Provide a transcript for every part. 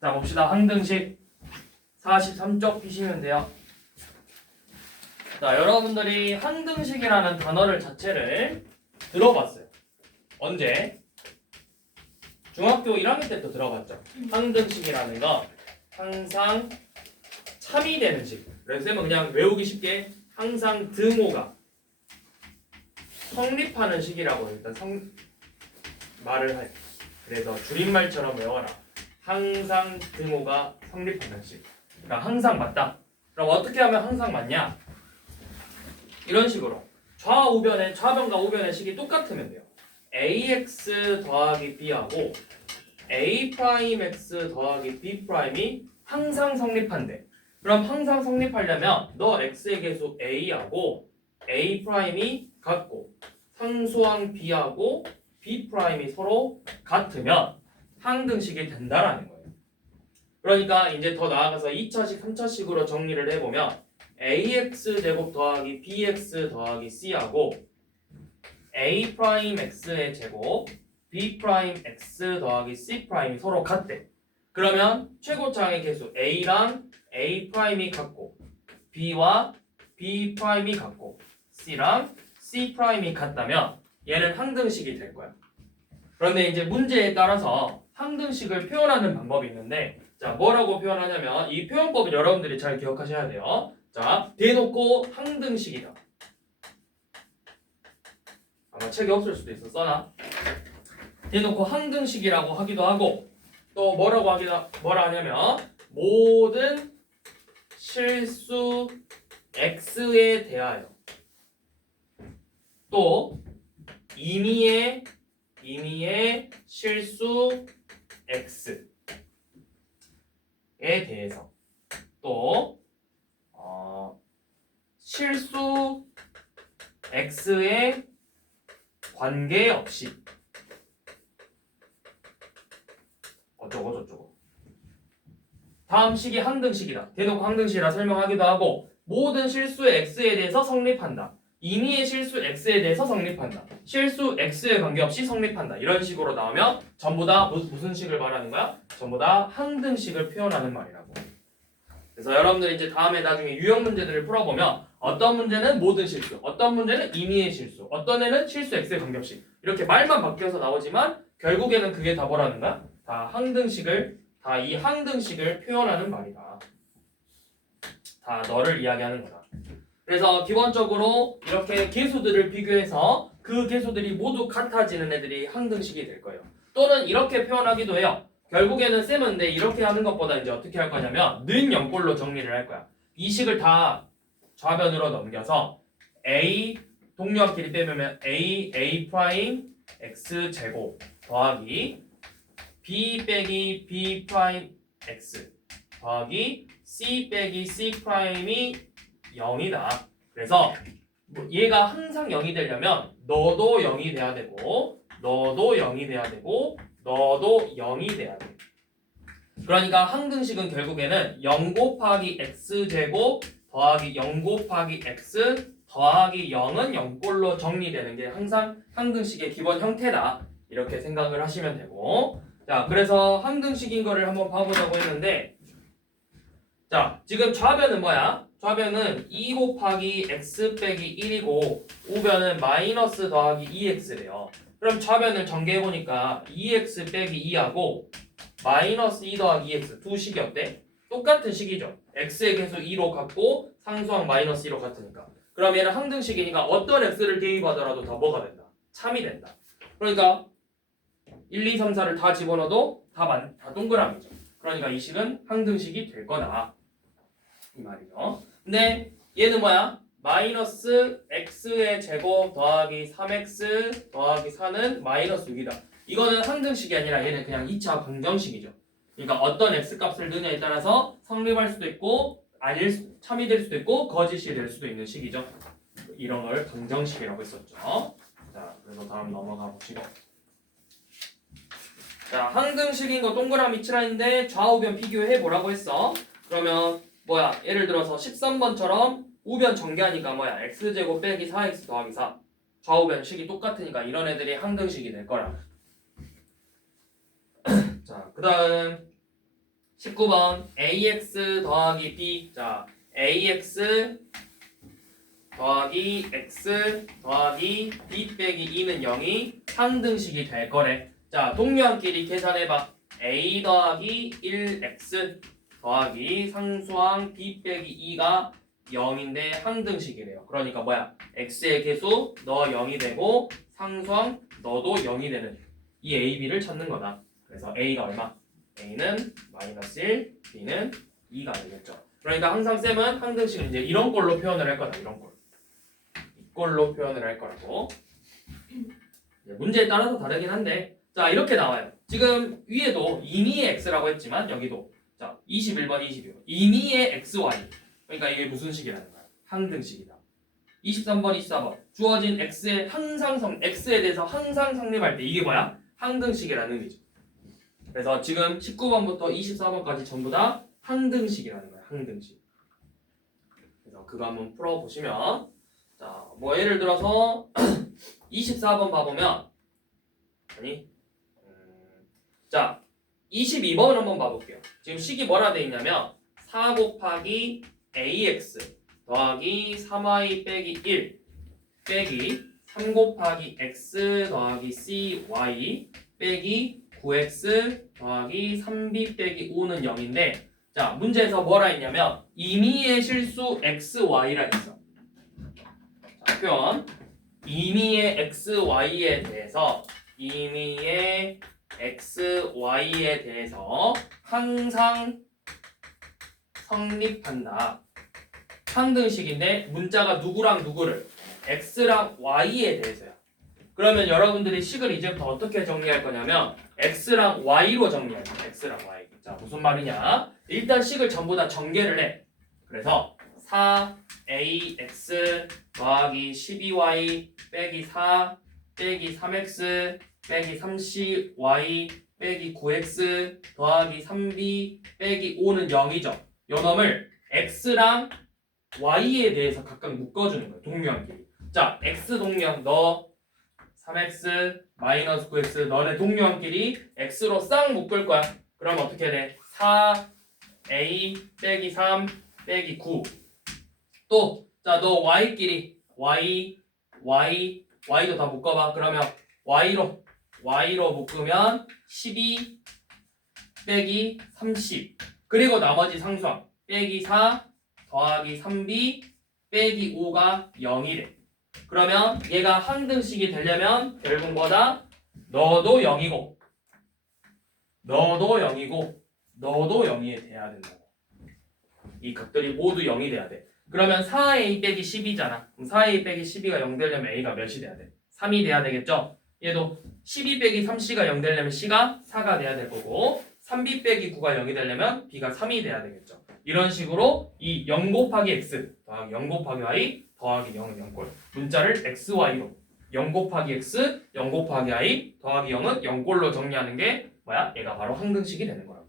자, 봅시다. 항등식 43쪽 피시면 돼요. 자, 여러분들이 항등식이라는 단어를 자체를 들어봤어요. 언제? 중학교 1학년 때부터 들어봤죠. 항등식이라는 거 항상 참이 되는 식. 그래서 쌤은 그냥 외우기 쉽게 항상 등호가 성립하는 식이라고 일단 말을 해. 그래서 줄임말처럼 외워라. 항상 등호가 성립하는 식. 그러니까 항상 맞다. 그럼 어떻게 하면 항상 맞냐? 이런 식으로 좌우변의 좌변과 우변의 식이 똑같으면 돼요. ax 더하기 b하고 a'x 더하기 b'이 항상 성립한대. 그럼 항상 성립하려면 너 x의 개수 a하고 a'이 같고 상수항 b하고 b'이 서로 같으면 항등식이 된다라는 거예요. 그러니까 이제 더 나아가서 2차식, 3차식으로 정리를 해보면 ax 제곱 더하기 bx 더하기 c하고 a'x의 제곱 b'x 더하기 c'이 서로 같대. 그러면 최고차항의 개수 a랑 a'이 같고 b와 b'이 같고 c랑 c'이 같다면 얘는 항등식이 될 거야. 그런데 이제 문제에 따라서 항등식을 표현하는 방법이 있는데, 자, 뭐라고 표현하냐면 이 표현법을 여러분들이 잘 기억하셔야 돼요. 자, 대놓고 항등식이다. 아마 책에 없을 수도 있어. 써놔. 대놓고 항등식이라고 하기도 하고, 또 뭐라 하냐면 모든 실수 x에 대하여, 또 임의의 실수 x에 대해서, 또 실수 x에 관계없이 어쩌고 저쩌고. 다음 식이 항등식이다. 대놓고 항등식이라 설명하기도 하고, 모든 실수 x에 대해서 성립한다. 임의의 실수 x에 대해서 성립한다. 실수 x에 관계없이 성립한다. 이런 식으로 나오면 전부 다 무슨 식을 말하는 거야? 전부 다 항등식을 표현하는 말이라고. 그래서 여러분들 이제 다음에 나중에 유형 문제들을 풀어보면 어떤 문제는 모든 실수, 어떤 문제는 임의의 실수, 어떤 애는 실수 x에 관계없이, 이렇게 말만 바뀌어서 나오지만 결국에는 그게 다 뭐라는 거야? 다 이 항등식을 표현하는 말이다. 다 너를 이야기하는 거다. 그래서 기본적으로 이렇게 개수들을 비교해서 그 개수들이 모두 같아지는 애들이 항등식이 될 거예요. 또는 이렇게 표현하기도 해요. 결국에는 쌤은 근데 이렇게 하는 것보다 이제 어떻게 할 거냐면 는 0꼴로 정리를 할 거야. 이 식을 다 좌변으로 넘겨서 a 동류합끼리 빼면 a 프라임 x 제곱 더하기 b 빼기 b 프라임 x 더하기 c 빼기 c 프라임이 0이다. 그래서 얘가 항상 0이 되려면 너도 0이 돼야 되고, 너도 0이 돼야 되고, 너도 0이 돼야 돼. 그러니까 항등식은 결국에는 0 곱하기 x제곱 더하기 0 곱하기 x 더하기 0은 0꼴로 정리되는 게 항상 항등식의 기본 형태다. 이렇게 생각을 하시면 되고, 자, 그래서 항등식인 거를 한번 봐보자고 했는데, 자, 지금 좌변은 뭐야? 좌변은 2 곱하기 x 빼기 1이고 우변은 마이너스 더하기 2x래요. 그럼 좌변을 전개해보니까 2x 빼기 2하고 마이너스 2 더하기 2x 두 식이 어때? 똑같은 식이죠. x의 개수 2로 같고 상수항 마이너스 2로 같으니까. 그럼 얘는 항등식이니까 어떤 x를 대입하더라도 다 뭐가 된다? 참이 된다. 그러니까 1, 2, 3, 4를 다 집어넣어도 다 동그라미죠. 그러니까 이 식은 항등식이 될 거다. 이 말이죠. 근데 얘는 뭐야? 마이너스 x의 제곱 더하기 3x 더하기 4는 마이너스 6이다. 이거는 항등식이 아니라 얘는 그냥 2차 방정식이죠. 그러니까 어떤 x 값을 넣느냐에 따라서 성립할 수도 있고 참이 될 수도 있고 거짓이 될 수도 있는 식이죠. 이런 걸 방정식이라고 했었죠. 자, 그래서 다음 넘어가 보시고. 자, 항등식인 거 동그라미 칠라 했는데 좌우변 비교해 보라고 했어. 그러면 뭐야? 예를 들어서 13번처럼 우변 전개하니까 뭐야? x제곱 빼기 4x 더하기 4. 좌우변 식이 똑같으니까 이런 애들이 항등식이 될 거라. 자, 그 다음 19번 ax 더하기 b. 자, ax 더하기 x 더하기 b 빼기 2는 0이 상등식이 될 거래. 자, 동료함끼리 계산해봐. a 더하기 1x 더하기 상수항 b 빼기 2가 0인데 항등식이래요. 그러니까 뭐야? x의 계수 너 0이 되고 상수항 너도 0이 되는 이 a, b를 찾는 거다. 그래서 a가 얼마? a는 마이너스 1, b는 2가 되겠죠. 그러니까 항상 쌤은 항등식을 이제 이런 걸로 표현을 할 거다. 이런 걸. 이걸로 표현을 할 거라고. 문제에 따라서 다르긴 한데, 자, 이렇게 나와요. 지금 위에도 임의의 x라고 했지만 여기도 자 21번 22번 임의의 xy. 그러니까 이게 무슨 식이라는 거야? 항등식이다. 23번 24번 주어진 x에 x에 대해서 항상 성립할 때 이게 뭐야? 항등식이라는 의미죠. 그래서 지금 19번부터 24번까지 전부 다 항등식이라는 거야. 항등식. 그래서 그거 한번 풀어보시면, 자, 뭐 예를 들어서 24번 봐보면, 자, 22번을 한번 봐볼게요. 지금 식이 뭐라 돼 있냐면 4 곱하기 ax 더하기 3y 빼기 1 빼기 3 곱하기 x 더하기 cy 빼기 9x 더하기 3b 빼기 5는 0인데, 자, 문제에서 뭐라 했냐면 임의의 실수 xy라 했어. 자, 표현 임의의 xy에 대해서 항상 성립한다. 항등식인데 문자가 누구랑 누구를? x랑 y에 대해서야. 그러면 여러분들이 식을 이제부터 어떻게 정리할 거냐면 x랑 y로 정리할 거야. x랑 y. 자, 무슨 말이냐? 일단 식을 전부 다 전개를 해. 그래서 4ax 더하기 12y 빼기 4 빼기 3x 빼기 3cy 빼기 9x 더하기 3b 빼기 5는 0이죠. 요 놈을 x랑 y에 대해서 각각 묶어주는 거예요. 동료함끼리. 자, x 동료함 너 3x 마이너스 9x 너네 동료함끼리 x로 싹 묶을 거야. 그럼 어떻게 돼? 4a 빼기 3 빼기 9. 또, 자, 너 y끼리 y도 다 묶어봐. 그러면 y로 묶으면 12 빼기 30. 그리고 나머지 상수항 빼기 4 더하기 3b 빼기 5가 0이래. 그러면 얘가 항등식이 되려면 결국 뭐다? 너도 0이고 너도 0이 돼야 된다고. 이 값들이 모두 0이 돼야 돼. 그러면 4a 빼기 10이잖아. 그럼 4a 빼기 12가 0 되려면 a가 몇이 돼야 돼? 3이 돼야 되겠죠? 얘도 12 빼기 3c가 0 되려면 c가 4가 돼야 될 거고 3b 빼기 9가 0이 되려면 b가 3이 돼야 되겠죠. 이런 식으로 이 0 곱하기 x 더하기 0 곱하기 y 더하기 0은 0꼴. 문자를 xy로 0 곱하기 x 0 곱하기 y 더하기 0은 0꼴로 정리하는 게 뭐야? 얘가 바로 항등식이 되는 거라고.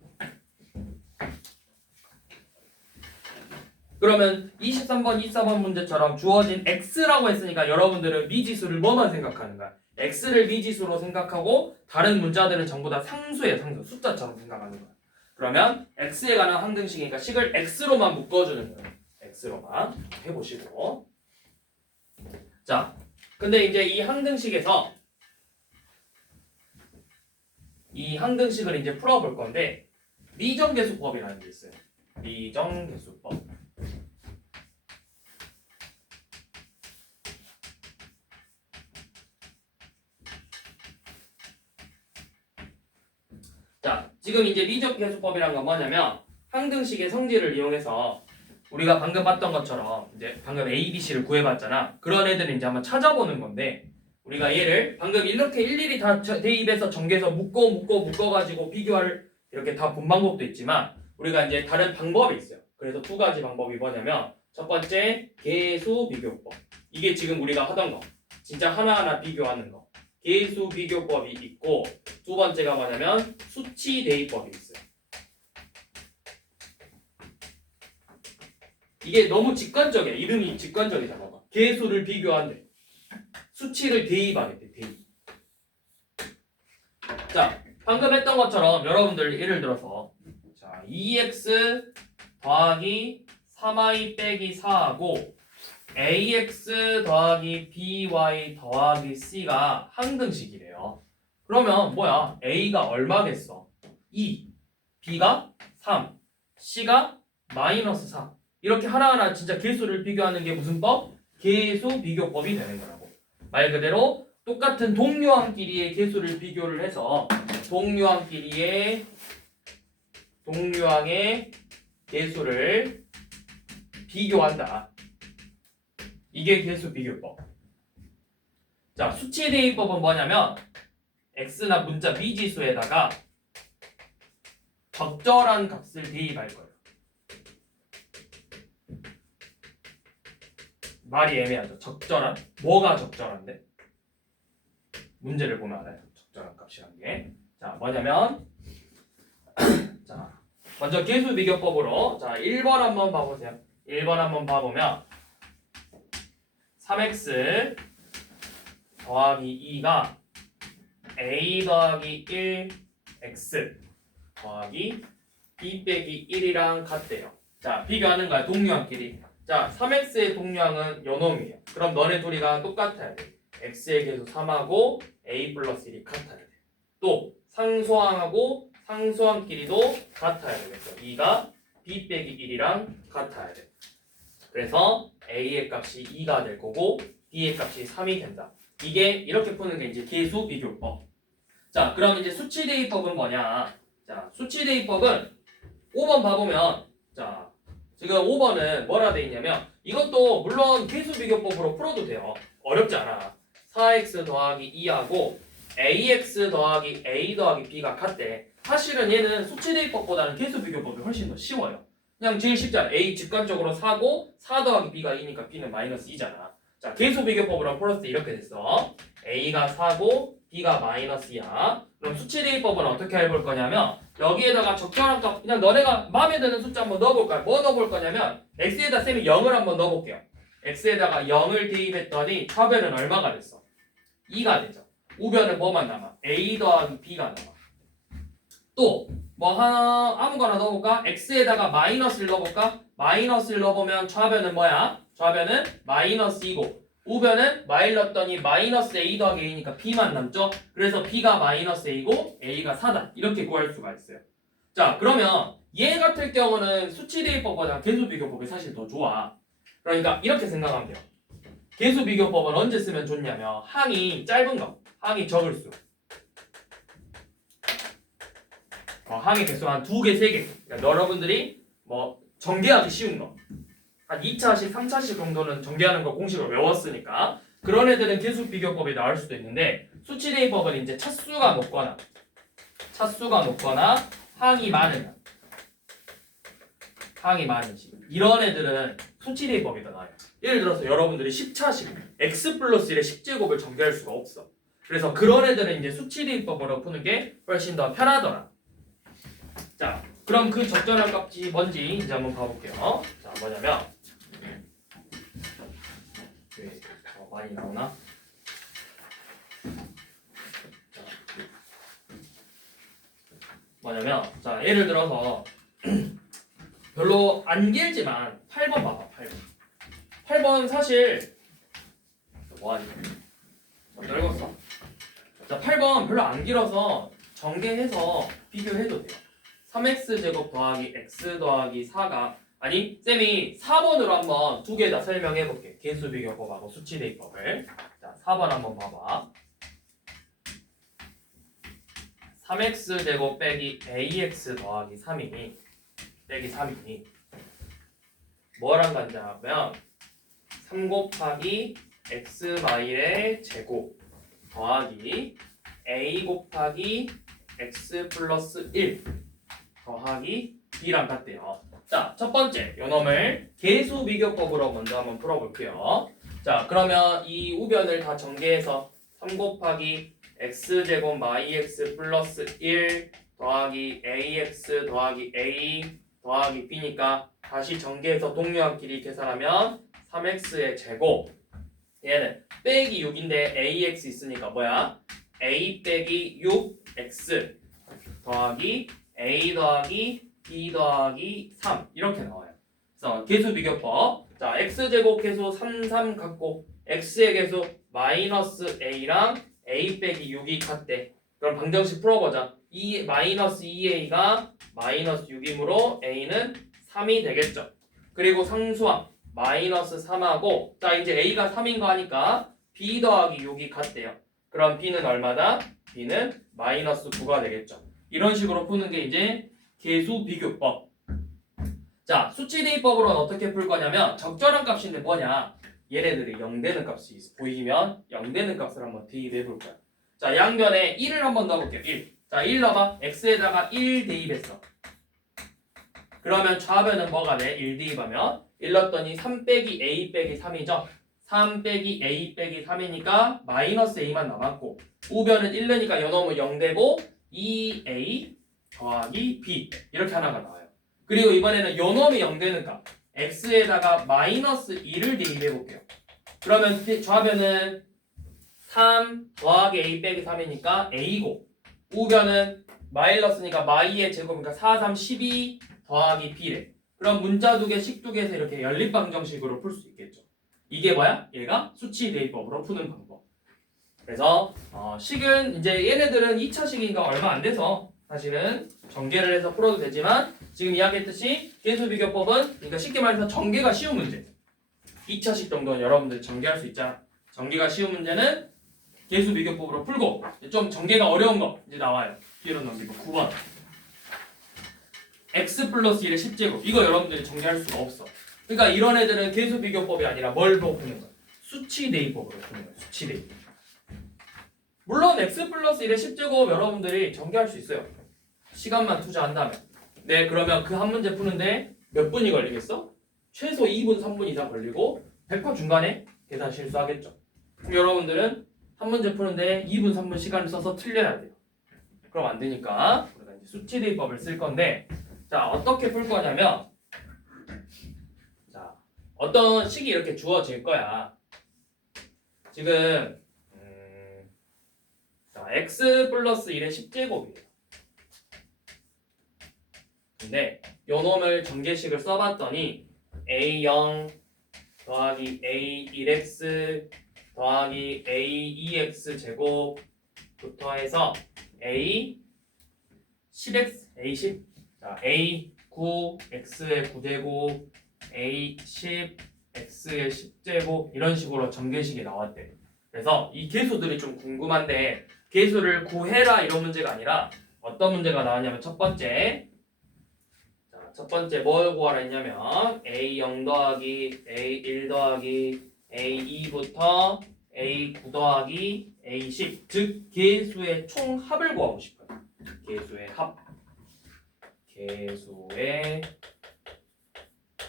그러면 23번, 24번 문제처럼 주어진 x라고 했으니까 여러분들은 미지수를 뭐만 생각하는 거야? x를 미지수로 생각하고 다른 문자들은 전부 다 상수예요. 상수. 숫자처럼 생각하는 거야. 그러면 x에 관한 항등식이니까 식을 x로만 묶어주는 거예요. x로만 해보시고. 자, 근데 이제 이 항등식에서 이 항등식을 이제 풀어볼 건데 미정계수법이라는 게 있어요. 미정계수법. 자, 지금 이제 미정계수법이란 건 뭐냐면 항등식의 성질을 이용해서 우리가 방금 봤던 것처럼 이제 방금 A, B, C를 구해봤잖아. 그런 애들을 이제 한번 찾아보는 건데 우리가 얘를 방금 이렇게 일일이 다 대입해서 전개해서 묶어가지고 비교할 이렇게 다 본 방법도 있지만 우리가 이제 다른 방법이 있어요. 그래서 두 가지 방법이 뭐냐면 첫 번째 계수 비교법. 이게 지금 우리가 하던 거. 진짜 하나하나 비교하는 거. 계수 비교법이 있고 두 번째가 뭐냐면 수치 대입법이 있어요. 이게 너무 직관적이야. 이름이 직관적이잖아. 계수를 비교한대. 수치를 대입하겠대. 대입. 자, 방금 했던 것처럼 여러분들 예를 들어서 자, 자, 2x 더하기 3y 빼기 4하고 ax 더하기 by 더하기 c가 항등식이래요. 그러면 뭐야? a가 얼마겠어? 2, b가 3, c가 마이너스 4. 이렇게 하나하나 진짜 개수를 비교하는 게 무슨 법? 개수 비교법이 되는 거라고. 말 그대로 똑같은 동류항끼리의 개수를 비교를 해서 동류항의 개수를 비교한다. 이게 개수 비교법. 자, 수치 대입법은 뭐냐면 x나 문자 미지수에다가 적절한 값을 대입할 거예요. 말이 애매하죠. 적절한? 뭐가 적절한데? 문제를 보면 알아요. 적절한 값이란 게. 자, 뭐냐면 자, 먼저 개수 비교법으로 자, 1번 한번 봐보세요. 1번 한번 봐보면 3x 더하기 2가 a 더하기 1x 더하기 b 빼기 1이랑 같대요. 자, 비교하는 거야. 동류항끼리. 자, 3x의 동류항은 요놈이에요. 그럼 너네 둘이가 똑같아야 돼. x의 계수 3하고 a 플러스 1이 같아야 돼. 또 상수항하고 상수항끼리도 같아야 되겠죠. 2가 b 빼기 1이랑 같아야 돼. 그래서 a의 값이 2가 될 거고 b의 값이 3이 된다. 이게 이렇게 푸는 게 이제 개수 비교법. 자, 그럼 이제 수치 대입법은 뭐냐? 자, 수치 대입법은 5번 봐보면 자, 지금 5번은 뭐라 돼 있냐면 이것도 물론 개수 비교법으로 풀어도 돼요. 어렵지 않아. 4x 더하기 2하고 ax 더하기 a 더하기 b가 같대. 사실은 얘는 수치 대입법보다는 개수 비교법이 훨씬 더 쉬워요. 그냥 제일 쉽잖아. a 직관적으로 4고 4 더하기 b가 2니까 b는 마이너스 2잖아. 자, 개수 비교법으로 풀었을 때 이렇게 됐어. a가 4고 b가 마이너스 2야. 그럼 수치 대입법은 어떻게 해볼 거냐면 여기에다가 적절한 값 그냥 너네가 마음에 드는 숫자 한번 넣어볼까요? 뭐 넣어볼 거냐면 x에다 쌤이 0을 한번 넣어볼게요. x에다가 0을 대입했더니 차변은 얼마가 됐어? 2가 되죠. 우변은 뭐만 남아? a 더하기 b가 남아. 또 뭐 하나 아무거나 넣어볼까? x에다가 마이너스를 넣어볼까? 마이너스를 넣어보면 좌변은 뭐야? 좌변은 마이너스 2고 우변은 마일 넣었더니 마이너스 a 더하기 a니까 b만 남죠? 그래서 b가 마이너스 a고 a가 4다. 이렇게 구할 수가 있어요. 자, 그러면 얘 같은 경우는 수치 대입법보다 개수 비교법이 사실 더 좋아. 그러니까 이렇게 생각하면 돼요. 개수 비교법은 언제 쓰면 좋냐면 항이 짧은 거, 항이 적을수록. 항의 개수가 한 2개, 3개. 그러니까 여러분들이 뭐 전개하기 쉬운 거. 한 2차식, 3차식 정도는 전개하는 거 공식을 외웠으니까 그런 애들은 개수 비교법이 나올 수도 있는데 수치 대입법은 이제 차수가 높거나 항이 많으면 이런 애들은 수치 대입법이 더 나아요. 예를 들어서 여러분들이 10차식 x 플러스 1의 10제곱을 전개할 수가 없어. 그래서 그런 애들은 이제 수치 대입법으로 푸는 게 훨씬 더 편하더라. 자, 그럼 그 적절한 값이 뭔지 이제 한번 봐볼게요. 자, 뭐냐면 많이 나오나? 자, 뭐냐면 자, 예를 들어서 별로 안 길지만 8번 봐봐. 8번 사실 뭐하니? 넓었어. 자, 8번 별로 안 길어서 전개해서 비교해도 돼요. 3x제곱 더하기 x 더하기 4가 아니 쌤이 4번으로 한번 두 개 다 설명해 볼게. 개수 비교법하고 수치 대입법을. 자, 4번 한번 봐봐. 3x제곱 빼기 ax 더하기 3이니 뭐랑 같냐면 3 곱하기 x 마일의 제곱 더하기 a 곱하기 x 플러스 1 더하기 b랑 같대요. 자, 첫 번째 요놈을 개수 비교법으로 먼저 한번 풀어볼게요. 자, 그러면 이 우변을 다 전개해서 3 곱하기 x제곱 마이x 플러스 1 더하기 ax 더하기 a 더하기 b니까 다시 전개해서 동류항끼리 계산하면 3x의 제곱 얘는 빼기 6인데 ax 있으니까 뭐야? a 빼기 6x 더하기 a 더하기 b 더하기 3 이렇게 나와요. 그래서 계수 비교법. 자, x제곱 계수 3 갖고 x의 계수 마이너스 a랑 a 빼기 6이 같대. 그럼 방정식 풀어보자. 이 마이너스 2a가 마이너스 6이므로 a는 3이 되겠죠. 그리고 상수함 마이너스 3하고 자 이제 a가 3인 거 하니까 b 더하기 6이 같대요. 그럼 b는 얼마다? b는 마이너스 9가 되겠죠. 이런 식으로 푸는 게 이제 계수 비교법. 자, 수치 대입법으로는 어떻게 풀 거냐면 적절한 값인데 뭐냐? 얘네들이 0 되는 값이 보이면 0 되는 값을 한번 대입해 볼 거야. 자, 양변에 1을 한번 넣어볼게요. 1. 자, 1 넣어봐. x에다가 1 대입했어. 그러면 좌변은 뭐가 돼? 1 대입하면 1 넣었더니 3 빼기 a 빼기 3이죠. 3 빼기 a 빼기 3이니까 마이너스 a만 남았고 우변은 1 넣으니까 요 놈은 0 되고 2a 더하기 b 이렇게 하나가 나와요. 그리고 이번에는 요 놈이 0 되는 값 x에다가 마이너스 2를 대입해 볼게요. 그러면 좌변은 3 더하기 a 빼기 3이니까 a고 우변은 마이너스니까 마이의 제곱이니까 4, 3, 12 더하기 b래. 그럼 문자 두 개, 식 두 개에서 이렇게 연립방정식으로 풀 수 있겠죠. 이게 뭐야? 얘가 수치 대입법으로 푸는 방법. 그래서 식은 이제 얘네들은 2차식이니까 얼마 안 돼서 사실은 전개를 해서 풀어도 되지만 지금 이야기했듯이 계수 비교법은 그러니까 쉽게 말해서 전개가 쉬운 문제. 2차식 정도는 여러분들 전개할 수 있잖아. 전개가 쉬운 문제는 계수 비교법으로 풀고 좀 전개가 어려운 거 이제 나와요. 뒤로 넘기고 9번. x 플러스 1의 10제곱 이거 여러분들이 정리할 수가 없어. 그러니까 이런 애들은 계수 비교법이 아니라 뭘 보고 푸는 거야? 수치 대입법으로 푸는 거야. 수치 대입. 물론 x 플러스 1의 10제곱 여러분들이 전개할 수 있어요. 시간만 투자한다면. 네, 그러면 그 한 문제 푸는데 몇 분이 걸리겠어? 최소 2분, 3분 이상 걸리고 100% 중간에 계산 실수하겠죠. 그럼 여러분들은 한 문제 푸는데 2분, 3분 시간을 써서 틀려야 돼요. 그럼 안 되니까 우리가 이제 수치 대입법을 쓸 건데 자, 어떻게 풀 거냐면 자, 어떤 식이 이렇게 주어질 거야. 지금 자, x 플러스 1의 10제곱이에요. 근데 요 놈을 전개식을 써봤더니 a0 더하기 a1x 더하기 a2x 제곱부터 해서 a10x a10 자, a9x의 9제곱 a10x의 10제곱 이런 식으로 전개식이 나왔대. 그래서 이 계수들이 좀 궁금한데 계수를 구해라 이런 문제가 아니라 어떤 문제가 나왔냐면 첫 번째 뭘 구하라 했냐면 a0 더하기 a1 더하기 a2부터 a9 더하기 a10 즉 계수의 총합을 구하고 싶어요. 계수의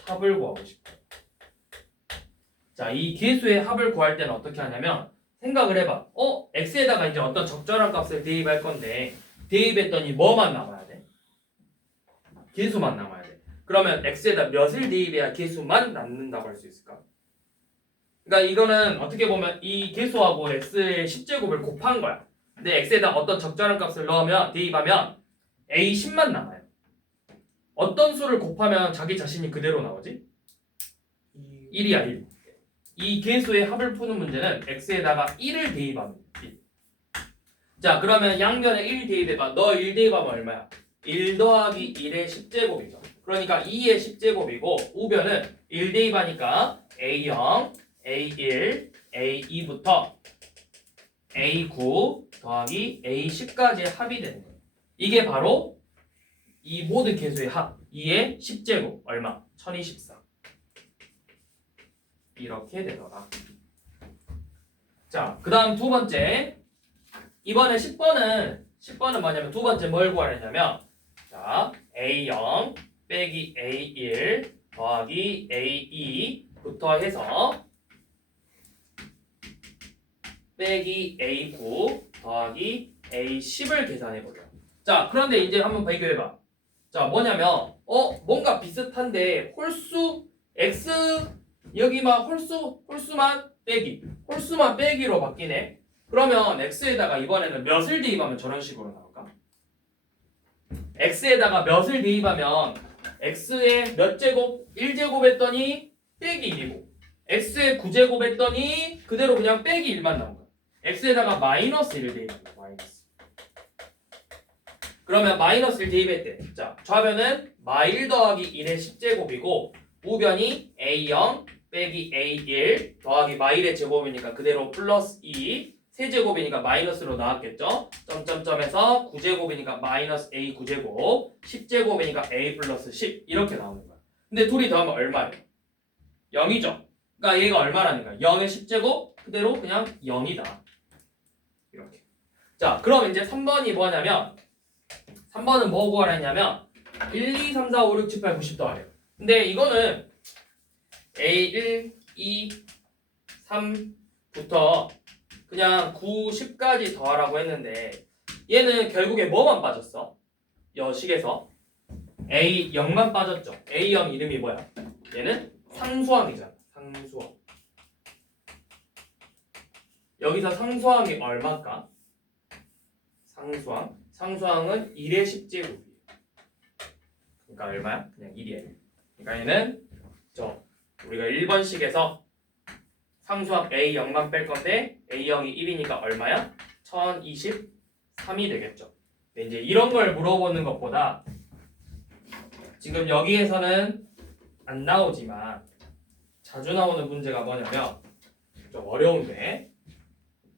합을 구하고 싶어요. 자, 이 계수의 합을 구할 때는 어떻게 하냐면 생각을 해봐. x에다가 이제 어떤 적절한 값을 대입할 건데 대입했더니 뭐만 남아야 돼? 계수만 남아야 돼. 그러면 x에다 몇을 대입해야 계수만 남는다고 할 수 있을까? 그러니까 이거는 어떻게 보면 이 계수하고 x의 10제곱을 곱한 거야. 근데 x에다 어떤 적절한 값을 넣으면 대입하면 a10만 남아요. 어떤 수를 곱하면 자기 자신이 그대로 나오지? 1이야 1. 이 계수의 합을 푸는 문제는 x에다가 1을 대입하면 1. 자, 그러면 양변에 1 대입해봐. 너 1 대입하면 얼마야? 1 더하기 1의 10제곱이죠. 그러니까 2의 10제곱이고 우변은 1 대입하니까 a0, a1, a2부터 a9 더하기 a10까지의 합이 되는 거예요. 이게 바로 이 모든 계수의 합 2의 10제곱 얼마? 1024 이렇게 되더라. 자, 그 다음 두 번째 이번에 10번은 뭐냐면 두 번째 뭘 구하려냐면 자, a0 빼기 a1 더하기 a2부터 해서 빼기 a9 더하기 a10을 계산해보자. 자, 그런데 이제 한번 비교해봐. 자, 뭐냐면 뭔가 비슷한데 홀수 x 여기만 홀수만 빼기로 바뀌네. 그러면 x에다가 이번에는 몇을 대입하면 저런 식으로 나올까? x에다가 몇을 대입하면 x에 몇 제곱? 1제곱 했더니 빼기 1이고 x에 9제곱 했더니 그대로 그냥 빼기 1만 나온 거야. x에다가 마이너스 1을 대입한다. 마이너스. 그러면 마이너스 1 대입했대. 자, 좌변은 마1 더하기 1의 10제곱이고 우변이 a0 빼기 a1 더하기 마1의 제곱이니까 그대로 플러스 2 세제곱이니까 마이너스로 나왔겠죠? 점점점에서 9제곱이니까 마이너스 a 9제곱 10제곱이니까 a 플러스 10 이렇게 나오는 거야. 근데 둘이 더하면 얼마예요? 0이죠? 그러니까 얘가 얼마라니까? 0의 10제곱 그대로 그냥 0이다. 이렇게. 자, 그럼 이제 3번이 뭐냐면 3번은 뭐 구하라 했냐면 1, 2, 3, 4, 5, 6, 7, 8, 90 더하래요. 근데 이거는 A1, 2, 3부터 그냥 9, 10까지 더하라고 했는데 얘는 결국에 뭐만 빠졌어? 여식에서 A0만 빠졌죠. A0 이름이 뭐야? 얘는 상수항이잖아. 상수항. 여기서 상수항이 얼마일까? 상수항. 상수항은 1의 10제곱이에요. 그러니까 얼마야? 그냥 1이에요. 그러니까 얘는 우리가 1번식에서 상수항 A0만 뺄 건데 A0이 1이니까 얼마야? 1023이 되겠죠. 근데 이제 이런 걸 물어보는 것보다 지금 여기에서는 안 나오지만 자주 나오는 문제가 뭐냐면 좀 어려운데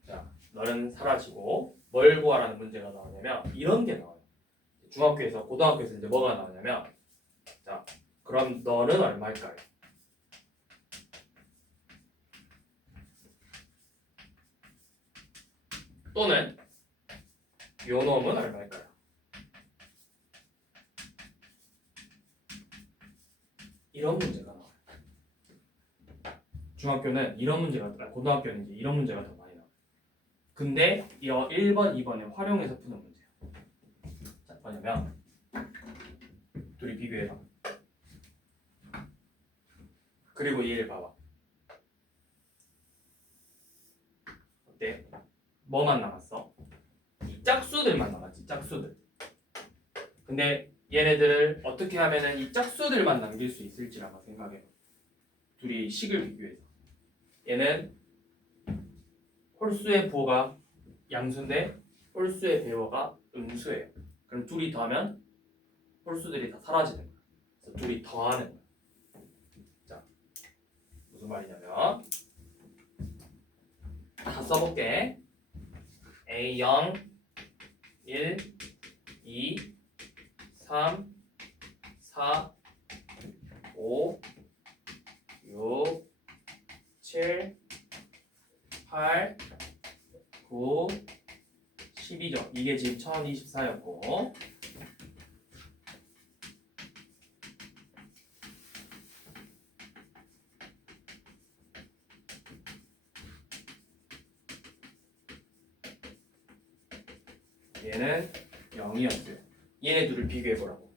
자, 너는 사라지고 뭘 구하라는 문제가 나오냐면 이런 게 나와요. 중학교에서 고등학교에서 이제 뭐가 나오냐면 자, 그럼 너는 얼마일까요? 또는 요 놈은 얼마일까요? 이런 문제가 나와요. 중학교는 이런 문제가 고등학교는 이제 이런 문제가 더 많이 나와요. 근데 이 1번, 2번에 활용해서 푸는 문제예요. 자, 뭐냐면 둘이 비교해봐. 그리고 얘를 봐봐. 어때? 뭐만 남았어? 이 짝수들만 남았지. 짝수들. 근데 얘네들을 어떻게 하면은 이 짝수들만 남길 수 있을지를 한번 생각해봐. 둘이 식을 비교해서. 얘는 홀수의 부호가 양수인데 홀수의 배호가 음수예요. 그럼 둘이 더하면 홀수들이 다 사라지는 거야. 그래서 둘이 더하는 거야. 자, 무슨 말이냐면 다 써볼게. A0, 1, 2, 3, 4, 5, 6, 7, 8, 9, 10이죠. 이게 지금 1024였고 얘는 0이었어요. 얘네 둘을 비교해보라고.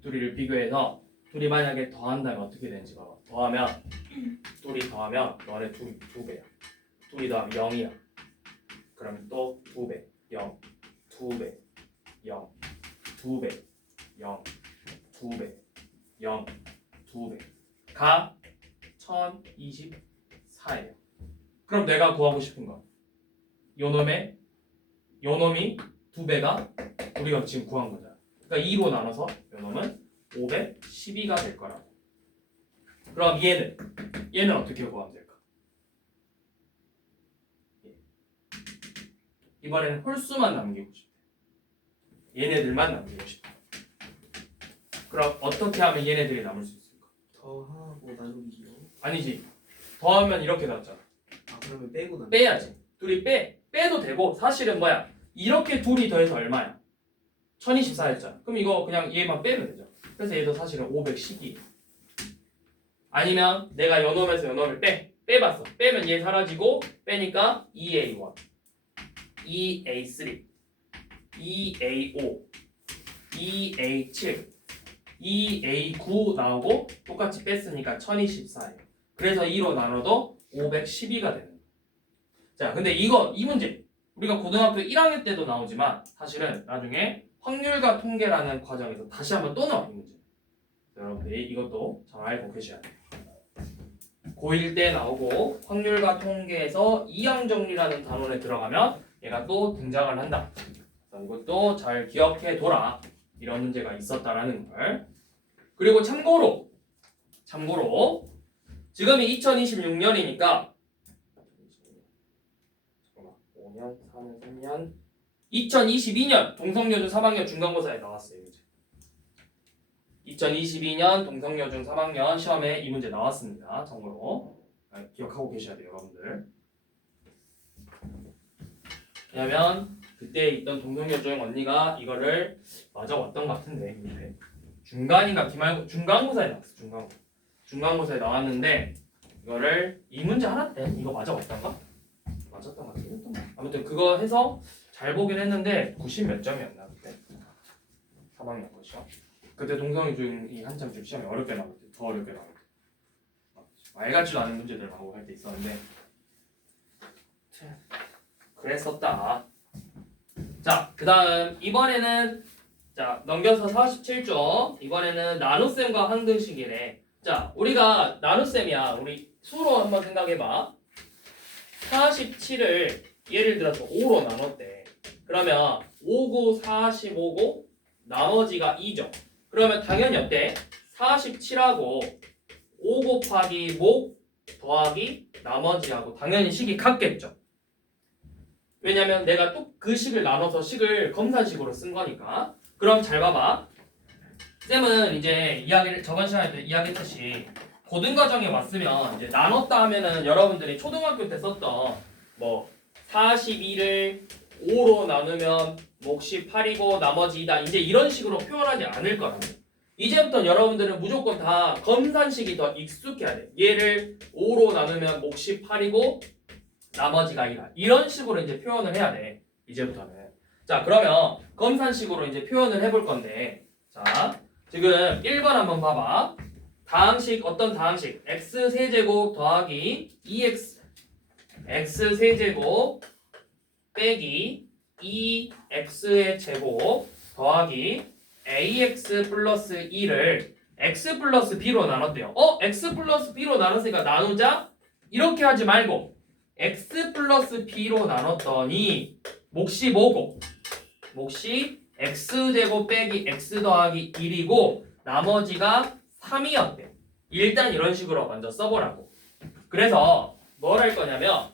둘이를 비교해서 둘이 만약에 더한다면 어떻게 되는지 봐봐. 둘이 더하면 너네 두 배야. 둘이 더하면 0이야. 그러면 또 2배, 0, 2배, 0, 2배, 0, 2배, 0, 2배. 가 1024예요. 그럼 내가 구하고 싶은 건 요 놈이 2배가 우리가 지금 구한 거잖아. 그러니까 2로 나눠서 요 놈은 512가 될 거라고. 그럼 얘는 어떻게 구하면 될까? 이번에는 홀수만 남기고 싶대. 얘네들만 남기고 싶대. 그럼 어떻게 하면 얘네들이 남을 수 있을까? 더하고 나누기요. 아니지. 더하면 이렇게 나왔잖아. 아 그러면 빼고 나누기. 빼야지. 둘이 빼도 되고 사실은 뭐야? 이렇게 둘이 더해서 얼마야? 1024였잖아. 그럼 이거 그냥 얘만 빼면 되죠. 그래서 얘도 사실은 512. 아니면 내가 요 놈에서 요 놈을 빼봤어. 빼면 얘 사라지고 빼니까 2A1, 2A3, 2A5, 2A7, 2A9 나오고 똑같이 뺐으니까 1024예요. 그래서 2로 나눠도 512가 되는 거예요. 자, 근데 이 문제 우리가 고등학교 1학년 때도 나오지만 사실은 나중에 확률과 통계라는 과정에서 다시 한번 또 나와 이 문제. 여러분들이 이것도 잘 알고 계셔야 돼요. 고1 때 나오고 확률과 통계에서 이항정리라는 단원에 들어가면 얘가 또 등장을 한다. 이것도 잘 기억해둬라. 이런 문제가 있었다라는 걸. 그리고 참고로 지금이 2026년이니까 5년, 4년, 3년 2022년 동성여중 3학년 중간고사에 나왔어요. 2022년 동성여중 3학년 시험에 이 문제 나왔습니다. 참고로 기억하고 계셔야 돼요, 여러분들. 왜냐면 그때 있던 동성여중 언니가 이거를 맞아왔던 것 같은데 중간인가 기말고 중간고사에 나왔어. 중간고사에 나왔는데 이거를 이 문제 하나 때 이거 맞아왔던가? 맞았던 것 같은데 아무튼 그거 해서 잘 보긴 했는데 90 몇 점이었나 그때 3학년 거죠. 그때 동성여중이 한참 좀 시험이 어렵게 나올 때, 더 어렵게 나올 때, 말 같지도 않은 문제들 하고 할 때 있었는데, 그랬었다. 자, 그다음 이번에는 자 넘겨서 47쪽. 이번에는 나눗셈과 항등식이래. 자, 우리가 나눗셈이야. 우리 수로 한번 생각해봐. 47을 예를 들어서 5로 나눴대. 그러면 5, 9, 45고 나머지가 2죠. 그러면 당연히 어때? 47하고 5 곱하기 목 더하기 나머지하고 당연히 식이 같겠죠. 왜냐면 내가 또 그 식을 나눠서 식을 검산식으로 쓴 거니까. 그럼 잘 봐봐. 쌤은 이제 저번 시간에 때 이야기했듯이 고등과정에 왔으면 이제 나눴다 하면은 여러분들이 초등학교 때 썼던 뭐 42를 5로 나누면 몫이 8이고 나머지 2다 이제 이런 식으로 표현하지 않을 거라고. 이제부터 여러분들은 무조건 다 검산식이 더 익숙해야 돼. 얘를 5로 나누면 몫이 8이고 나머지가 2다. 이런 식으로 이제 표현을 해야 돼. 이제부터는. 자, 그러면 검산식으로 이제 표현을 해볼 건데, 자, 지금 1번 한번 봐봐. 다항식 어떤 다항식? x 세제곱 더하기 2x x 세제곱 빼기 2x의 제곱 더하기 ax 플러스 2를 x 플러스 b로 나눴대요. x 플러스 b로 나눴으니까 나누자? 이렇게 하지 말고 x 플러스 b로 나눴더니 몫이 뭐고? 몫이 x제곱 빼기 x 더하기 1이고 나머지가 3이었대. 일단 이런 식으로 먼저 써보라고. 그래서 뭘 할 거냐면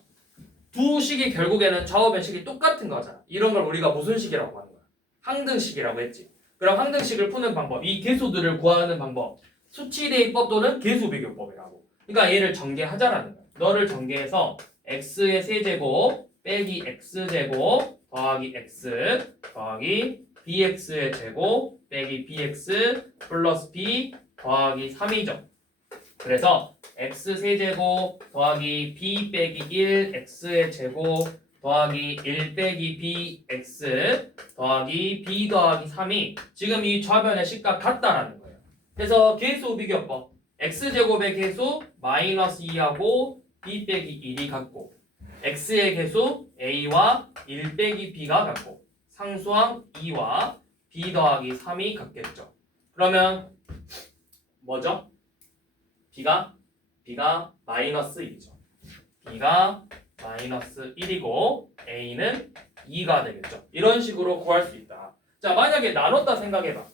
두 식이 결국에는 좌우 변식이 똑같은 거잖아. 이런 걸 우리가 무슨 식이라고 하는 거야? 항등식이라고 했지. 그럼 항등식을 푸는 방법, 이 계수들을 구하는 방법, 수치대입법 또는 계수비교법이라고. 그러니까 얘를 전개하자라는 거야. 너를 전개해서 x의 세제곱 빼기 x제곱 더하기 x 더하기 bx의 제곱 빼기 bx 플러스 b 더하기 3이죠. 그래서 x 세제곱 더하기 b 빼기 1 x의 제곱 더하기 1 빼기 bx 더하기 b 더하기 3이 지금 이 좌변의 식과 같다라는 거예요. 그래서 계수 비교법 x제곱의 계수 마이너스 2하고 b 빼기 1이 같고 x의 계수 a와 1 빼기 b가 같고 상수항 2와 b 더하기 3이 같겠죠. 그러면 뭐죠? b가 마이너스 1이죠. b가 마이너스 1이고 a는 2가 되겠죠. 이런 식으로 구할 수 있다. 자, 만약에 나눴다 생각해봐.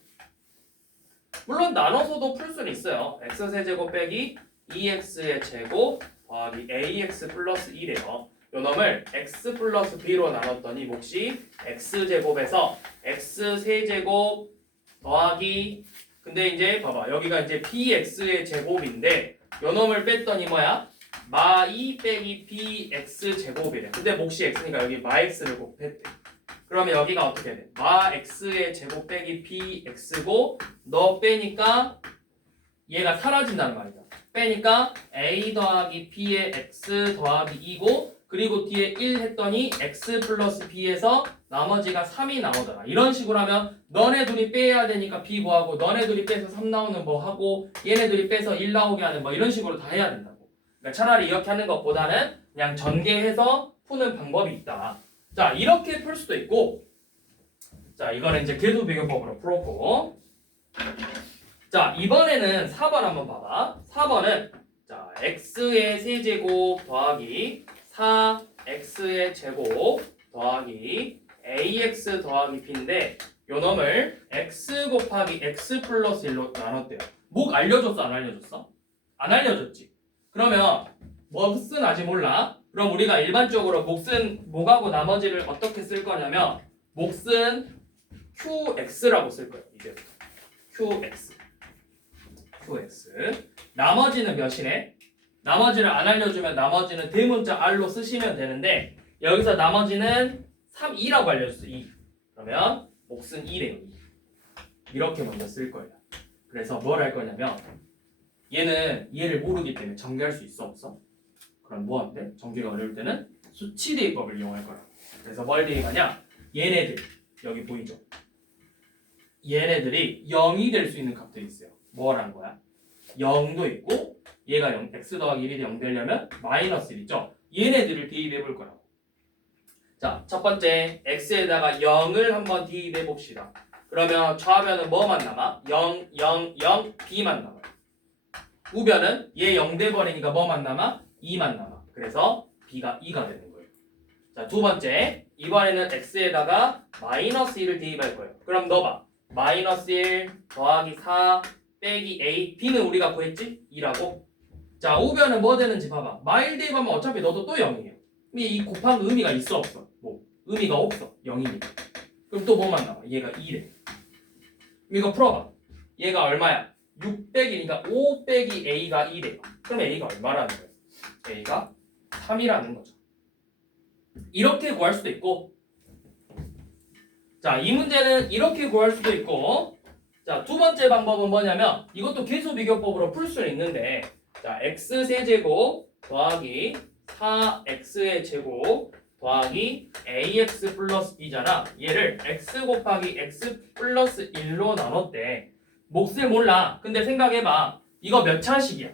물론 나눠서도 풀 수는 있어요. x세제곱 빼기 2x의 제곱 더하기 ax 플러스 1이에요. 요 놈을 x 플러스 b로 나눴더니 몫이 x제곱에서 x세제곱 더하기 근데 이제 봐봐 여기가 이제 bx의 제곱인데 요 놈을 뺐더니 뭐야? 마 2 빼기 bx 제곱이래. 근데 몫이 x니까 여기 마 x를 곱했대. 그러면 여기가 어떻게 돼? 마 x의 제곱 빼기 bx고 너 빼니까 얘가 사라진다는 말이다. 빼니까 a 더하기 b의 x 더하기 2고 그리고 뒤에 1 했더니 x 플러스 b에서 나머지가 3이 나오더라. 이런 식으로 하면 너네 둘이 빼야 되니까 b 뭐하고 너네 둘이 빼서 3 나오는 뭐 하고 얘네 둘이 빼서 1 나오게 하는 뭐 이런 식으로 다 해야 된다고. 그러니까 차라리 이렇게 하는 것보다는 그냥 전개해서 푸는 방법이 있다. 자, 이렇게 풀 수도 있고 자, 이거는 이제 계수비교법으로 풀었고. 자, 이번에는 4번 한번 봐봐. 4번은 자, x의 세제곱 더하기 4x의 제곱 더하기 ax 더하기 b인데 요 놈을 x 곱하기 x 플러스 1로 나눴대요. 목 알려줬어? 안 알려줬어? 안 알려줬지. 그러면 몫은 아직 몰라. 그럼 우리가 일반적으로 몫은 목하고 나머지를 어떻게 쓸 거냐면 몫은 qx라고 쓸 거예요. 이제부터 qx 나머지는 몇이네? 나머지를 안 알려주면 나머지는 대문자 r로 쓰시면 되는데 여기서 나머지는 3, 2라고 알려줬어. 2. 그러면 몫은 2래요. 2. 이렇게 먼저 쓸 거예요. 그래서 뭘 할 거냐면 얘를 모르기 때문에 전개할 수 있어 없어? 그럼 뭐 하면 돼? 전개가 어려울 때는 수치 대입법을 이용할 거야. 그래서 뭘 대입하냐? 얘네들 여기 보이죠? 얘네들이 0이 될 수 있는 값들이 있어요. 뭐라는 거야? 0도 있고 얘가 0, x 더하기 1이 0 되려면 마이너스 1 있죠? 얘네들을 대입해 볼 거라고. 자, 첫 번째 x에다가 0을 한번 대입해 봅시다. 그러면 좌변은 뭐만 남아? 0, 0, 0, b만 남아요. 우변은 얘 0 돼버리니까 뭐만 남아? 2만 남아. 그래서 b가 2가 되는 거예요. 자, 두 번째 이번에는 x에다가 마이너스 1을 대입할 거예요. 그럼 넣어봐. 마이너스 1 더하기 4 빼기 a, b는 우리가 구했지? 2라고. 자, 우변은 뭐 되는지 봐봐. 마일 대입하면 어차피 너도 또 0이에요. 이 곱한 의미가 있어 없어? 뭐 의미가 없어. 0이니까. 그럼 또 뭐만 남아? 얘가 2래. 이거 풀어봐. 얘가 얼마야? 6 빼기니까 5 빼기 a가 2래. 그럼 a가 얼마라는 거예요? a가 3이라는 거죠. 이렇게 구할 수도 있고, 자, 이 문제는 이렇게 구할 수도 있고, 자, 두 번째 방법은 뭐냐면 이것도 계수비교법으로 풀 수 있는데, 자, x 세제곱 더하기 4x의 제곱 더하기 ax 플러스 b잖아. 얘를 x 곱하기 x 플러스 1로 나눴대. 몫을 몰라. 근데 생각해봐. 이거 몇 차식이야?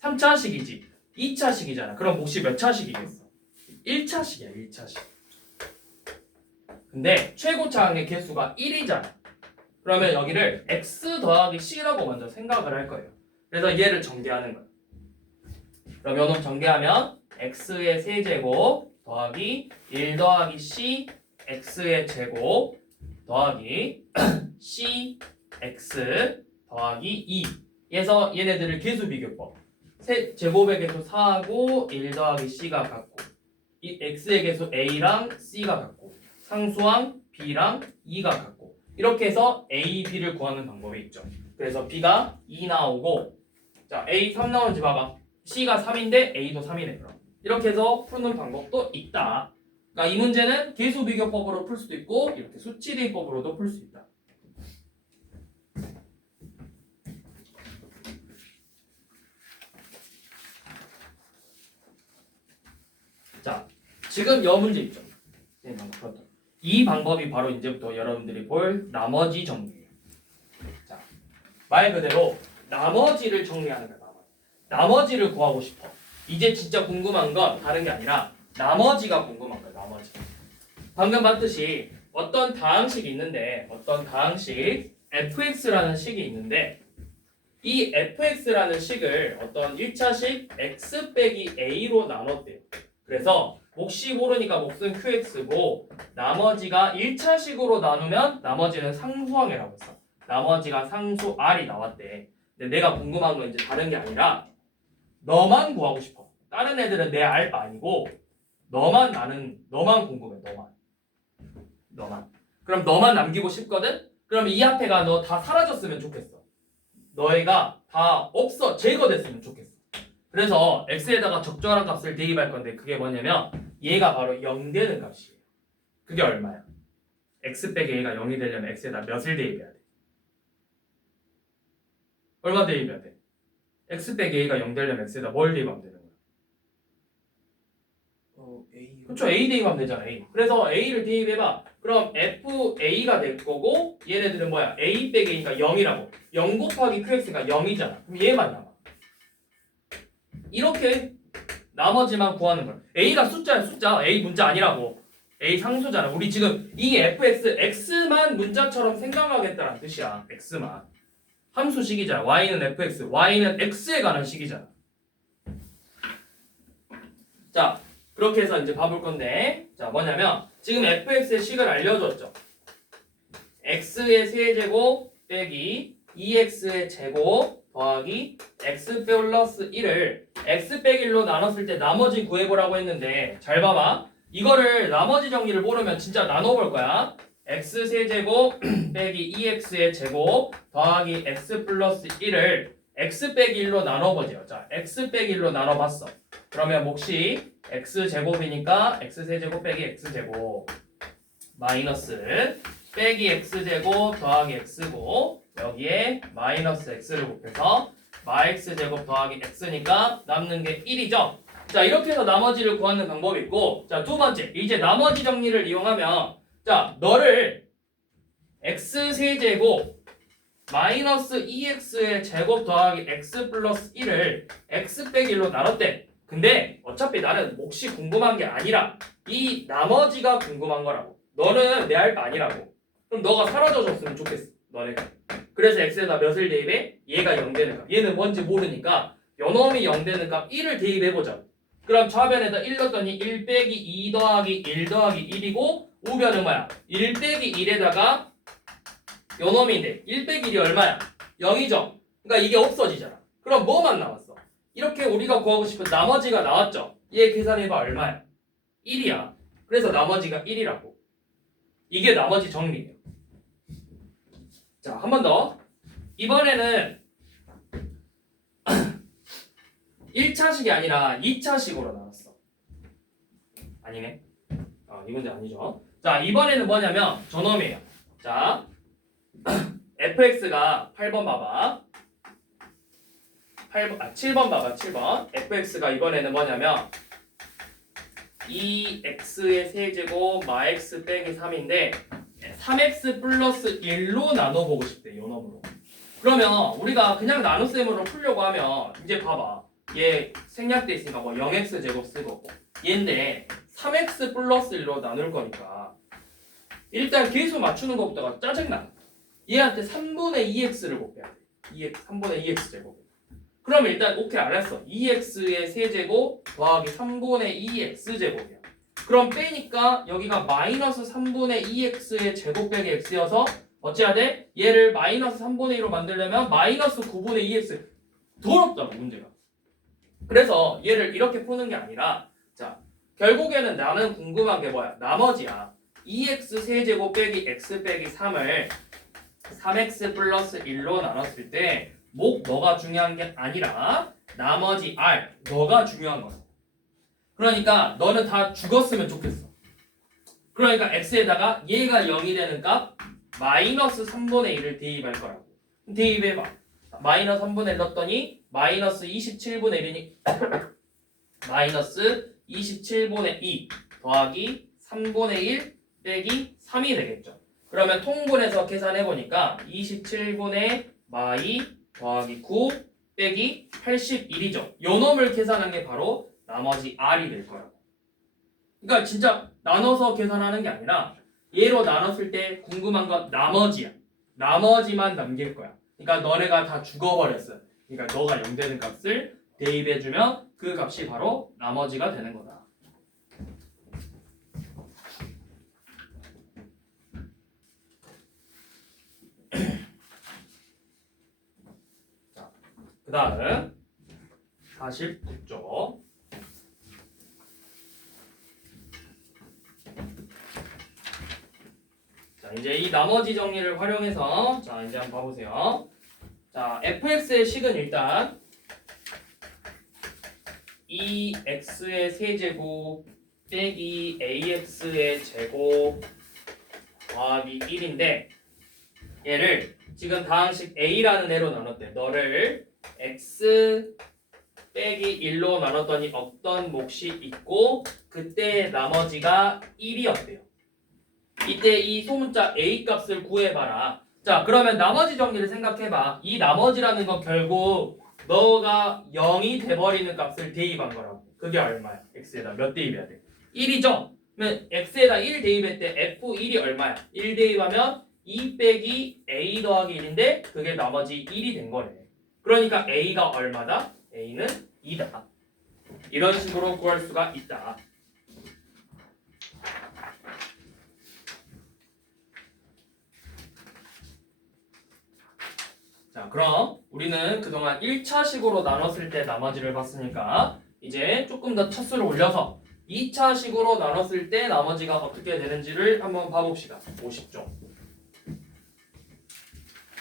3차식이지. 2차식이잖아. 그럼 몫이 몇 차식이겠어? 1차식이야. 1차식. 근데 최고차항의 개수가 1이잖아. 그러면 여기를 x 더하기 c라고 먼저 생각을 할 거예요. 그래서 얘를 전개하는 거예요. 그럼 요놈 전개하면 x의 세제곱 더하기 1 더하기 c x의 제곱 더하기 c x 더하기 2 에서 얘네들을 계수비교법 제곱의 개수 4하고 1 더하기 c가 같고 이 x의 개수 a랑 c가 같고 상수항 b랑 2가 같고 이렇게 해서 a, b를 구하는 방법이 있죠. 그래서 b가 2 나오고 자 a 3 나오는지 봐봐. c가 3인데 a도 3이네. 그럼 이렇게 해서 푸는 방법도 있다. 그러니까 이 문제는 계수비교법으로 풀 수도 있고 이렇게 수치대입법으로도 풀 수 있다. 자, 지금 이 문제 있죠. 이 방법이 바로 이제부터 여러분들이 볼 나머지 정리예요. 자, 말 그대로 나머지를 정리하는 거야. 나머지를 구하고 싶어. 이제 진짜 궁금한 건 다른 게 아니라 나머지가 궁금한 거야. 나머지. 방금 봤듯이 어떤 다항식이 있는데 어떤 다항식 fx라는 식이 있는데 이 fx라는 식을 어떤 1차식 x 빼기 a로 나눴대요. 그래서 몫이 모르니까 몫은 qx고 나머지가 1차식으로 나누면 나머지는 상수항이라고 했어. 나머지가 상수 r이 나왔대. 근데 내가 궁금한 건 이제 다른 게 아니라 너만 구하고 싶어. 다른 애들은 내 알 바 아니고 너만 궁금해. 너만. 그럼 너만 남기고 싶거든? 그럼 이 앞에가 너 다 사라졌으면 좋겠어. 너희가 다 없어 제거됐으면 좋겠어. 그래서 x에다가 적절한 값을 대입할 건데 그게 뭐냐면 얘가 바로 0 되는 값이에요. 그게 얼마야? x 빼기 a가 0이 되려면 x에다 몇을 대입해야 돼? 얼마 대입해야 돼? x 빼기 a가 0 되려면 x에다 뭘 대입하면 되는 거야? A. 그렇죠. a 대입하면 되잖아. a. 그래서 a를 대입해봐. 그럼 fa가 될 거고 얘네들은 뭐야? a 빼기 a가 0이라고. 0 곱하기 qx가 0이잖아. 그럼 얘만 남아. 이렇게 나머지만 구하는 거야. a가 숫자야. 숫자. a 문자 아니라고. A 상수잖아. 우리 지금 이 fx, x만 문자처럼 생각하겠다는 뜻이야. x만. 함수식이잖아. y는 fx, y는 x에 관한 식이잖아. 자, 그렇게 해서 이제 봐볼 건데, 자, 뭐냐면 지금 fx의 식을 알려줬죠. x의 세제곱 빼기 2x의 제곱 더하기 x 플러스 1을 x 빼기 1로 나눴을 때 나머지 구해보라고 했는데, 잘 봐봐. 이거를 나머지 정리를 모르면 진짜 나눠볼 거야. x 세제곱 빼기 2x의 제곱 더하기 x 플러스 1을 x 빼기 1로 나눠보죠. 자, x 빼기 1로 나눠봤어. 그러면 몫이 x 제곱이니까 x 세제곱 빼기 x 제곱 마이너스 빼기 x 제곱 더하기 x고 여기에 마이너스 x를 곱해서 마x 제곱 더하기 x니까 남는 게 1이죠. 자, 이렇게 해서 나머지를 구하는 방법이 있고, 자, 두 번째, 이제 나머지 정리를 이용하면, 자, 너를 x 세제곱 마이너스 2x의 제곱 더하기 x 플러스 1을 x 빼기 1로 나눴대. 근데 어차피 나는 몫이 궁금한 게 아니라 이 나머지가 궁금한 거라고. 너는 내 할 거 아니라고. 그럼 너가 사라져줬으면 좋겠어. 너네가. 그래서 x에다 몇을 대입해? 얘가 0 되는 값. 얘는 뭔지 모르니까 요놈이 0 되는 값 1을 대입해보자. 그럼 좌변에다 1 넣었더니 1 빼기 2 더하기 1 더하기 1이고 우변은 뭐야? 1 빼기 1에다가 요놈인데 1 빼기 1이 얼마야? 0이죠? 그러니까 이게 없어지잖아. 그럼 뭐만 남았어? 이렇게 우리가 구하고 싶은 나머지가 나왔죠? 얘 계산해봐 얼마야? 1이야. 그래서 나머지가 1이라고. 이게 나머지 정리예요. 자, 한 번 더. 이번에는 1차식이 아니라 2차식으로 나왔어. 아니네. 이 문제 아니죠. 자, 이번에는 뭐냐면 저놈이에요. 자, fx가 8번 봐봐. 7번 봐봐. 7번. fx가 이번에는 뭐냐면 2x의 세제곱 마x 빼기 3인데 3x 플러스 1로 나눠보고 싶대. 요 놈으로. 그러면 우리가 그냥 나눗셈으로 풀려고 하면 이제 봐봐. 얘 생략돼 있으니까 뭐 0x 제곱 쓰고 얘인데 3x 플러스 1로 나눌 거니까 일단 계수 맞추는 것부터가 짜증나. 얘한테 3분의 2x를 곱해야 돼. 3분의 2x 제곱. 그럼 일단 오케이 알았어. 2x의 세제곱 더하기 3분의 2x 제곱이야. 그럼 빼니까 여기가 마이너스 3분의 2x의 제곱 빼기 x여서 어찌해야 돼? 얘를 마이너스 3분의 2로 만들려면 마이너스 9분의 2x. 더럽다고 문제가. 그래서 얘를 이렇게 푸는 게 아니라 자, 결국에는 나는 궁금한 게 뭐야? 나머지야. 2x 세제곱 빼기 x 빼기 3을 3x 플러스 1로 나눴을 때 너가 중요한 게 아니라 나머지 r 너가 중요한 거야. 그러니까 너는 다 죽었으면 좋겠어. 그러니까 x에다가 얘가 0이 되는 값 마이너스 3분의 1을 대입할 거라고. 대입해봐. 마이너스 3분의 1 넣었더니 마이너스 27분의 1이니 마이너스 27분의 2 더하기 3분의 1 빼기 3이 되겠죠. 그러면 통분해서 계산해보니까 27분의 마이 더하기 9 빼기 81이죠. 요 놈을 계산한 게 바로 나머지 r이 될 거라고. 그러니까 진짜 나눠서 계산하는 게 아니라 얘로 나눴을 때 궁금한 건 나머지야. 나머지만 남길 거야. 그러니까 너네가 다 죽어버렸어. 그러니까 너가 0 되는 값을 대입해주면 그 값이 바로 나머지가 되는 거다. 자, 그 다음 49쪽. 자, 이제 이 나머지 정리를 활용해서 자, 이제 한번 봐보세요. 자, fx의 식은 일단 2x의 세제곱 빼기 ax의 제곱 더하기 1인데 얘를 지금 다항식 a라는 애로 나눴대. 너를 x 빼기 1로 나눴더니 어떤 몫이 있고 그때 나머지가 1이었대요. 이때 이 소문자 a 값을 구해봐라. 자, 그러면 나머지 정리를 생각해봐. 이 나머지라는 건 결국 너가 0이 돼버리는 값을 대입한 거라고. 그게 얼마야? x에다 몇 대입해야 돼? 1이죠? 그러면 x에다 1 대입할 때 f1이 얼마야? 1 대입하면 2 빼기 a 더하기 1인데 그게 나머지 1이 된 거네. 그러니까 a가 얼마다? a는 2다. 이런 식으로 구할 수가 있다. 자, 그럼 우리는 그동안 1차식으로 나눴을 때 나머지를 봤으니까 이제 조금 더 차수를 올려서 2차식으로 나눴을 때 나머지가 어떻게 되는지를 한번 봐봅시다. 50쪽.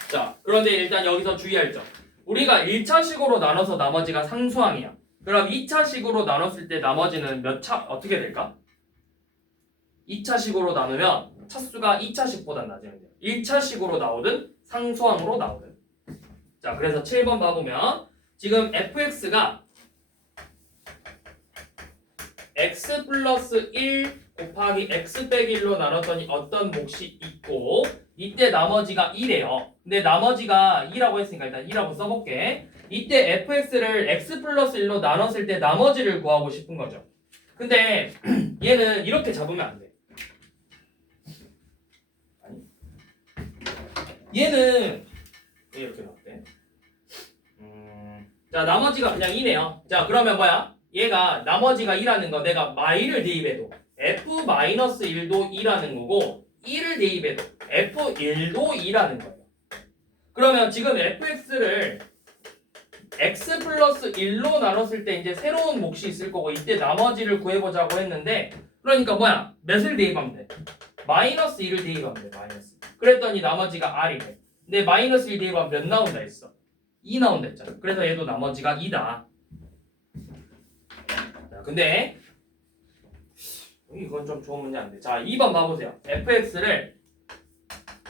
자, 그런데 일단 여기서 주의할 점. 우리가 1차식으로 나눠서 나머지가 상수항이야. 그럼 2차식으로 나눴을 때 나머지는 몇 차, 어떻게 될까? 2차식으로 나누면 차수가 2차식보다 낮으면 돼요. 1차식으로 나오든 상수항으로 나오든. 자, 그래서 7번 봐보면 지금 fx가 x 플러스 1 곱하기 x 빼기 1로 나눴더니 어떤 몫이 있고 이때 나머지가 2래요. 근데 나머지가 2라고 했으니까 일단 2라고 써볼게. 이때 fx를 x 플러스 1로 나눴을 때 나머지를 구하고 싶은 거죠. 근데 얘는 이렇게 잡으면 안 돼. 아니. 얘는 왜 이렇게 나왔대? 자, 나머지가 그냥 2네요. 자, 그러면 뭐야? 얘가 나머지가 2라는 거 내가 마이를 대입해도 f-1도 2라는 거고 1을 대입해도 f1도 2라는 거예요. 그러면 지금 fx를 x 플러스 1로 나눴을 때 이제 새로운 몫이 있을 거고 이때 나머지를 구해보자고 했는데 그러니까 뭐야? 몇을 대입하면 돼? 마이너스 1을 대입하면 돼. 마이너스. 그랬더니 나머지가 r이래. 근데 마이너스 1 대입하면 몇 나온다 했어? 2 나온다 했잖아. 그래서 얘도 나머지가 2다. 자, 근데 이건 좀 좋은 문제 안 돼. 자, 2번 봐보세요.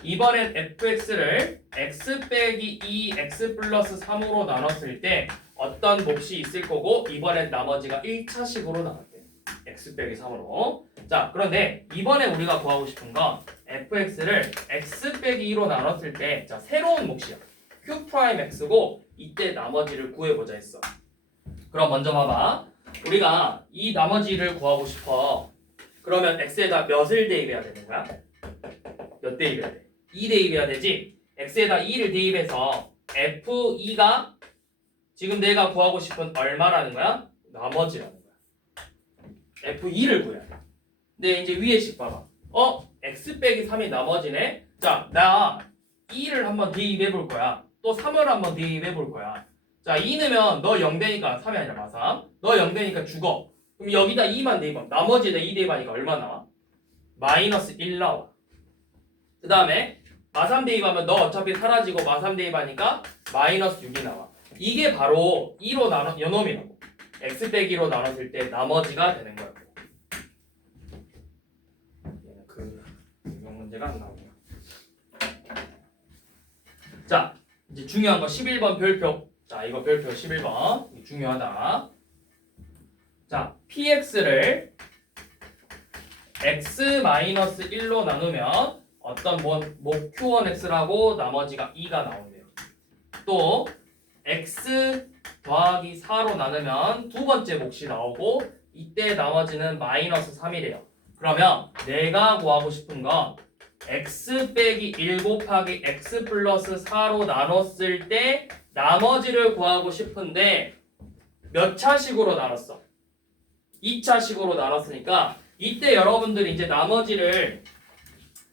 이번엔 fx를 x 빼기 2 x 플러스 3으로 나눴을 때 어떤 몫이 있을 거고 이번엔 나머지가 1차식으로 나왔대. x 빼기 3으로. 자, 그런데 이번에 우리가 구하고 싶은 건 fx를 x 빼기 2로 나눴을 때 자, 새로운 몫이야. q 프라임 x고 이때 나머지를 구해보자 했어. 그럼 먼저 봐봐. 우리가 이 나머지를 구하고 싶어. 그러면 x에다 몇을 대입해야 되는 거야? 몇 대입해야 돼? 2 대입해야 되지? x에다 2를 대입해서 f2가 지금 내가 구하고 싶은 얼마라는 거야? 나머지라는 거야. f2를 구해야 돼. 근데 이제 위에씩 봐봐. x 빼기 3이 나머지네? 자, 나 2를 한번 대입해 볼 거야. 또 3을 한번 대입해 볼 거야. 자, 2 넣으면 너 0되니까 3이 아니라 마삼. 너 0되니까 죽어. 그럼 여기다 2만 대입하면 나머지에다 2 대입하니까 얼마 나와? 마이너스 1 나와. 그 다음에 마삼 대입하면 너 어차피 사라지고 마삼 대입하니까 마이너스 6이 나와. 이게 바로 2로 나눠 연놈이라고. x 빼기로 나눴을 때 나머지가 되는 거야. 얘는 그 유형 문제가 안 나오네. 자, 이제 중요한 거 11번 별표. 자, 이거 별표 11번. 이거 중요하다. 자, px를 x-1로 나누면 어떤 목 q1x라고 나머지가 2가 나온대요. 또 x 더하기 4로 나누면 두 번째 몫이 나오고 이때 나머지는 마이너스 3이래요. 그러면 내가 구하고 싶은 건 x 빼기 1 곱하기 x 플러스 4로 나눴을 때 나머지를 구하고 싶은데 몇 차식으로 나눴어? 2차식으로 나눴으니까 이때 여러분들이 이제 나머지를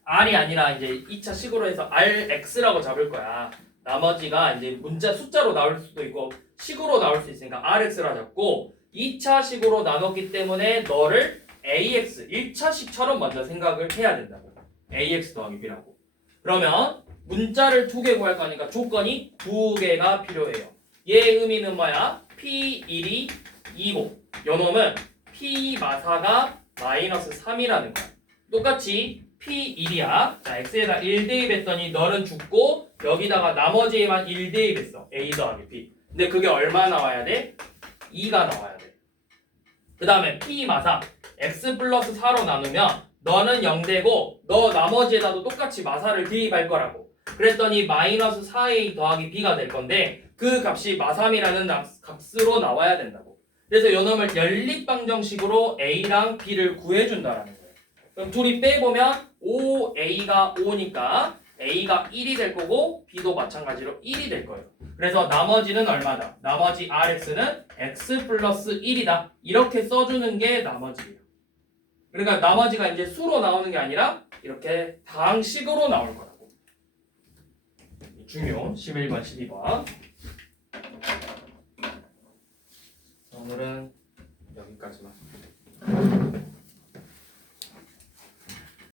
r이 아니라 이제 2차식으로 해서 rx라고 잡을 거야. 나머지가 이제 문자 숫자로 나올 수도 있고 식으로 나올 수 있으니까 rx라 잡고 2차식으로 나눴기 때문에 너를 ax 1차식처럼 먼저 생각을 해야 된다고. ax 더하기 b라고. 그러면 문자를 2개 구할 거니까 조건이 2개가 필요해요. 얘 의미는 뭐야? p1이 2고 요놈은 p 마사가 마이너스 3이라는 거야. 똑같이 p1이야. 자, x에다 1 대입했더니 너는 죽고 여기다가 나머지에만 1 대입했어. a 더하기 b. 근데 그게 얼마 나와야 돼? 2가 나와야 돼. 그 다음에 p 마사 x 플러스 4로 나누면 너는 0되고 너 나머지에다도 똑같이 마사를 대입할 거라고. 그랬더니 마이너스 4a 더하기 b가 될 건데 그 값이 마3이라는 값으로 나와야 된다고. 그래서 요놈을 연립방정식으로 a랑 b를 구해준다라는 거예요. 그럼 둘이 빼보면 5a가 5니까 a가 1이 될 거고 b도 마찬가지로 1이 될 거예요. 그래서 나머지는 얼마다? 나머지 rx는 x 플러스 1이다. 이렇게 써주는 게 나머지예요. 그러니까 나머지가 이제 수로 나오는 게 아니라 이렇게 다항식으로 나올 거라고. 중요 11번, 12번. 오늘은 여기까지만.